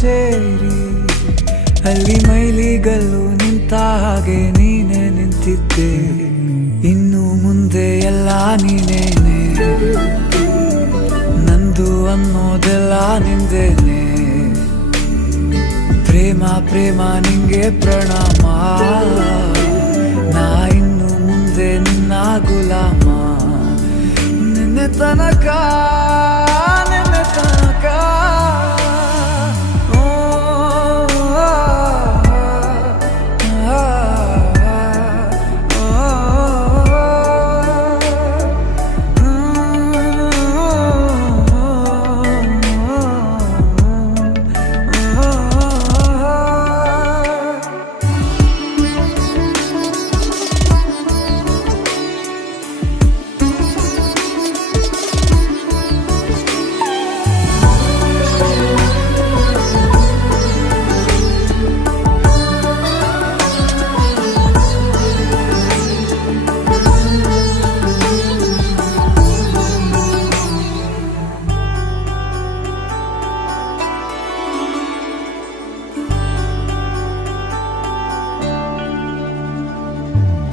ಸೇರಿ ಅಲ್ಲಿ ಮೈಲಿಗಲ್ಲು ನಿಂತ ಹಾಗೆ ನೀನೆ ನಿಂತಿದ್ದೆ. ಇನ್ನು ಮುಂದೆ ಎಲ್ಲ ನೀನೇನೆ, ನಂದು ಅನ್ನೋದೆಲ್ಲ ನಿಂದೇನೆ. ಪ್ರೇಮ ಪ್ರೇಮ ನಿಂಗೆ ಪ್ರಣಾಮ, ನಾ ಇನ್ನು ಮುಂದೆ ನಿನ್ನ ಗುಲಾಮ. ನಿನ್ನೆ ತನಕ ನಿನ್ನೆ ತನಕ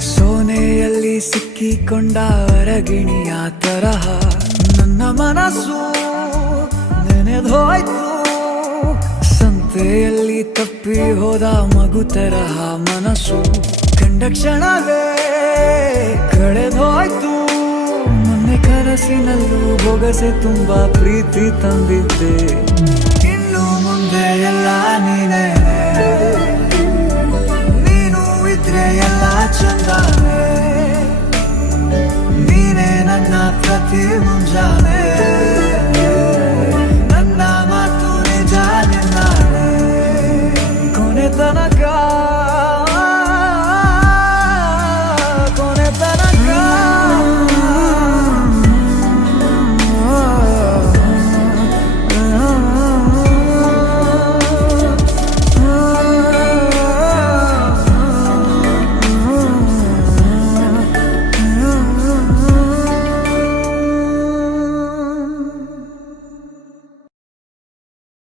ಸೋನೆಯಲ್ಲಿ ಸಿಕ್ಕಿಕೊಂಡ ಅರಗಿಣಿಯ ತರಹ ನನ್ನ ಮನಸ್ಸು ನೆನೆದೋಯ್ತು. ಸಂತೆಯಲ್ಲಿ ತಪ್ಪಿ ಹೋದ ಮಗು ತರಹ ಮನಸ್ಸು ಕಂಡ ಕ್ಷಣವೇ ಕಳೆದೋಯ್ತು. ಮೊನ್ನೆ ಕನಸಿನಲ್ಲೂ ಬೊಗಸೆ ತುಂಬಾ ಪ್ರೀತಿ ತಂದಿದ್ದೆ. ಇನ್ನು ಮುಂದೆ ಎಲ್ಲ ನೀನೇ, ನೀನು ಇದ್ರೆ ಎಲ್ಲ ಚಂದಾನೆ. ನೀನೇ ನನ್ನ ಪ್ರತಿ ಮುಂಜಾನೆ.